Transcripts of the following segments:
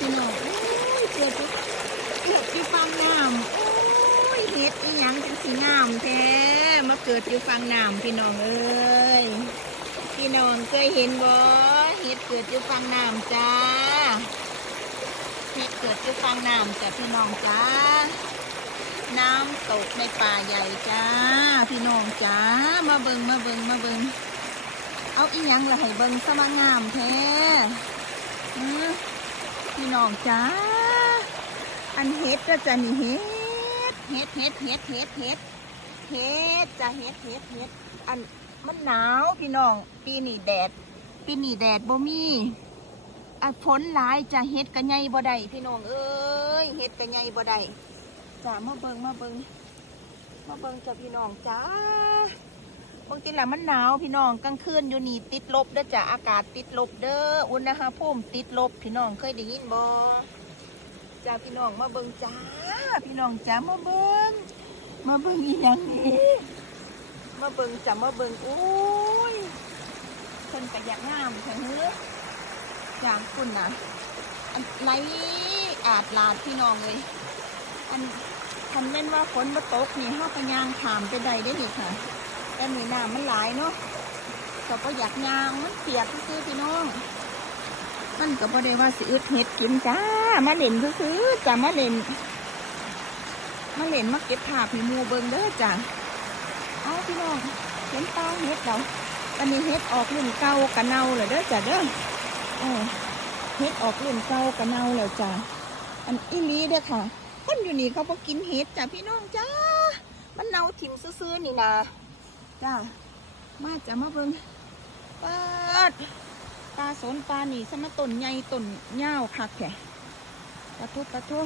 พี่น้องโอ้ยเกิดอยู่เกิดอยู่ฟังน้ำโอ้ยเฮ็ดอีหยังจังสีน้ำแท้มาเกิดอยู่ฟังน้ำพี่น้องเอ้ยพี่น้องเคยเห็นบ่เฮ็ดเกิดอยู่ฟังน้ำจ้าเฮ็ดเกิดอยู่ฟังน้ำจ้ะพี่น้องจ้าน้ำตกในป่าใหญ่จ้า พี่น้องจ้ามาเบิงมาเบิงมาเบิงเอาอีหยังละให้เบิงสมางามแท้อื พี่น้องจ้า อันเฮ็ดก็จะนี่เฮ็ด เฮ็ดเฮ็ดเฮ็ดเฮ็ดเฮ็ดเฮ็ดจะเฮ็ดเฮ็ดเฮ็ดอันมันหนาวพี่น้อง ปีนี้แดด ปีนี้แดดบ่มีอันฝนหลายจะเฮ็ดกระใหญ่บ่ได้พี่น้องเอ้ยเฮ็ดกระใหญ่บ่ได้จ้ามาเบิงมาเบิงมาเบิงจ้าพี่น้องจ้า บางทีแหละมันหนาวพี่น้องกลางคืนอยู่นี่ติดลบเด้อจ้ะอากาศติดลบเด้ออุณหภูมิติดลบพี่น้องเคยได้ยินบ่จ้าพี่น้องมาเบิ่งจ้า พี่น้องจ้ามาเบิ่งมาเบิ่งอีหยังนี่มาเบิ่งจ้ามาเบิ่งโอ้ยเพิ่นก็อยากงามเถอะเฮ้อจ้าคุณน่ะอันไหลอาดลาดพี่น้องเลยอันคันแม่นว่าฝนบ่ตกนี่เฮาก็ยางขามไปได้เด้อนี่ค่ะ แต่หนูน้ำมันหลายเนาะก็บ่อยากยางมันเปียกซื่อพี่น้อง มันก็บ่ได้ว่าสิอึดเห็ดกินจ้า มาเล่นซื่อจ้ามาเล่นมาเล่นมาเก็บภาพให้มูเบิงเด้อจ้าเอาพี่น้องเห็นเต้าเห็ดเราอันนี้เห็ดออกรุ่นเก่ากะเนาเลยเด้อจ้าเด้อเออเห็ดออกรุ่นเก่ากะเนาแล้วจ้าอันอีลีเด้อค่ะคนอยู่นี่เขาบ่กินเห็ดจ้าพี่น้องจ้า มันเน่าถิ่มซื่อๆนี่นะ จ้ามาจะมาเบิ่งปาดปลาสนปลาหนีสมาต้นใหญ่ต้นยาวคักแค่ปลาทุปลาทุ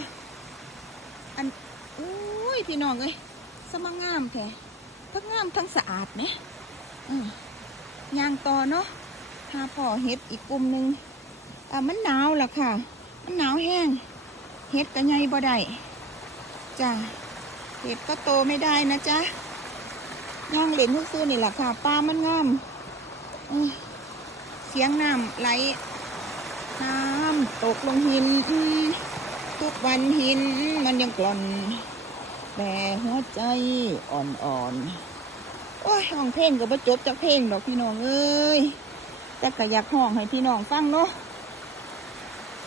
อันอุ้ยพี่น้องเอ้ยสมางามแค่ทั้งงามทั้งสะอาดเนี่ยอืมยางต่อเนาะหาพ่อเห็ดอีกกลุ่มหนึ่งอ่ามันหนาวล่ะค่ะ มันหนาวแห้ง เห็ดก็ใหญ่บ่ได้จ้าเห็ดก็โตไม่ได้นะจ๊ะ ย่างเหล่นซื่อๆนี่แหละค่ะปลามันงามเสียงน้ำไหลน้ำตกลงหิน ทุกวันหินมันยังกล่อน แต่หัวใจอ่อนๆโอ้ยห้องเพลงก็บ่จบจากเพลงดอกพี่น้องเอ้ยแต่ก็อยากห้องให้พี่น้องฟังเนาะ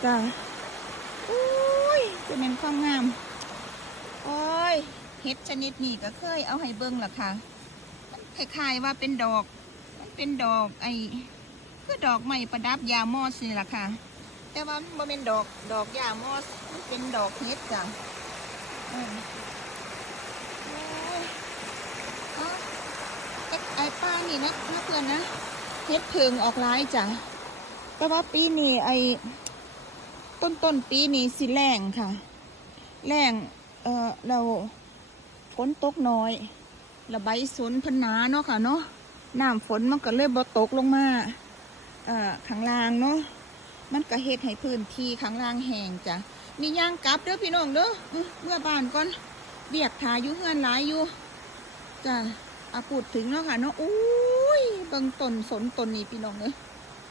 จ้าอุ้ยจะเป็นความงาม โอ้ยเห็ดชนิดนี้ก็เคยเอาให้เบิ่งล่ะค่ะ คล้ายๆว่าเป็นดอก มันเป็นดอกไอ้คือดอกไม้ประดับยามอสนี่แหละค่ะ แต่ว่ามันเป็นดอกดอกยามอสมันเป็นดอกเห็ดจ้ะไอ้ป้านี่นะนะเพื่อนนะเห็ดเพิงออกร้ายจ้ะแต่ว่าปีนี้ไอ้ต้นต้นปีนี้สิแรงค่ะ แรงเออเราฝนตกน้อย ระบายสนพนาเนาะค่ะเนาะน้ำฝนมันก็เลยบ่ตกลงมาเอ่อข้างล่างเนาะมันก็เฮ็ดให้พื้นที่ข้างล่างแห้งจ้ะมีย่างกลับเด้อพี่น้องเด้อเมื่อบ้านก่อนเบียกทาอยู่เฮือนหลายอยู่จ้ะอาพูดถึงเนาะค่ะเนาะอุ้ยเบิ่งต้นสนต้นนี้พี่น้องเอ้ย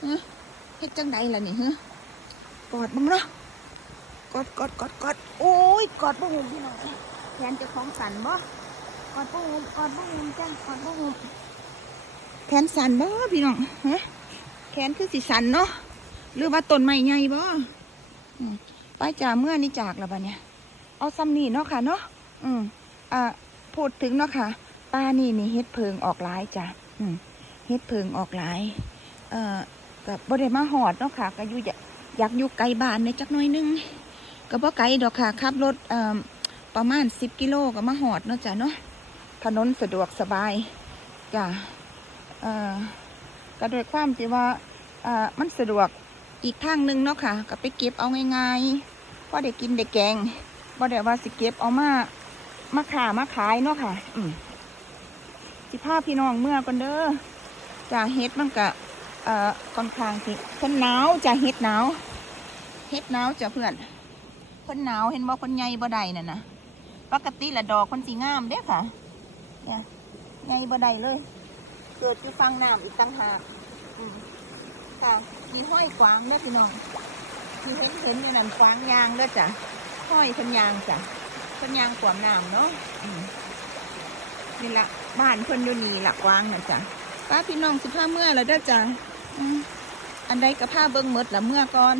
เอ้เฮ็ดจังใดล่ะนี่เฮ้กอดบังเนาะกอดกอดกอดกอดโอ้ยกอดบ่หุ่มพี่น้องแขนเจะของสันบ่ อดป้งมกอดป้งมจ้ากอดป้งมแขนสั่นบ่พี่น้องฮะแขนคือสิสั่นเนาะหรือว่าต้นไม้ใหญ่บ่อืมไปจ่าเมื่อนี่จากแล้วบัดเนี่ยเอาซ้ำนี่เนาะค่ะเนาะอืมอ่าพูดถึงเนาะค่ะป้านี่นี่เฮ็ดเพิงออกหลายจ้ะอืมเฮ็ดเพิงออกหลาย เอ่อกับบ่ได้มาหอดเนาะค่ะก็อยู่อยากอยากอยู่ไกลบ้านในจักหน่อยนึงก็บ่ไกลดอกค่ะขับรถเอ่อประมาณ10กิโลก็มาหอดเนาะจ้ะเนาะ ถนนสะดวกสบายจ้ะเอ่อก็โดยความที่ว่ามันสะดวกอีกทางหนึ่งเนาะค่ะก็ไปเก็บเอาง่ายๆพอได้กินได้แกงบ่ได้ว่าสิเก็บเอามามาขามาขายเนาะค่ะ อืมสิพาพี่น้องเมื่อกันเด้อจ้ะเฮ็ดมันก็เอ่อค่อนข้างที่เพิ่นหนาวจะเฮ็ดหนาวเฮ็ดหนาวจ้ะเพื่อนเพิ่นหนาวเห็นบ่เพิ่นใหญ่บ่ได้น่ะนะปกติละดอกคนสีงามเด้อค่ะ เนี่ยไงบ่ได้เลย เกิดอยู่ฟังน้ำอีกตั้งหากค่ะมีห้อยกวางเด้อพี่น้องที่เห็นเห็นอยู่นั่นกวางยางด้อจ้ะห้อยพันยางจ้ะพันยางขวามน้ำเนาะนี่ละบ้านเพิ่นอยู่นี่ละกวางน่ะจ้ะป้าพี่น้องสิผ้าเมื่อแล้วเด้อจ้ะอันใดกับผ้าเบิ้งหมดละเมื่อก่อน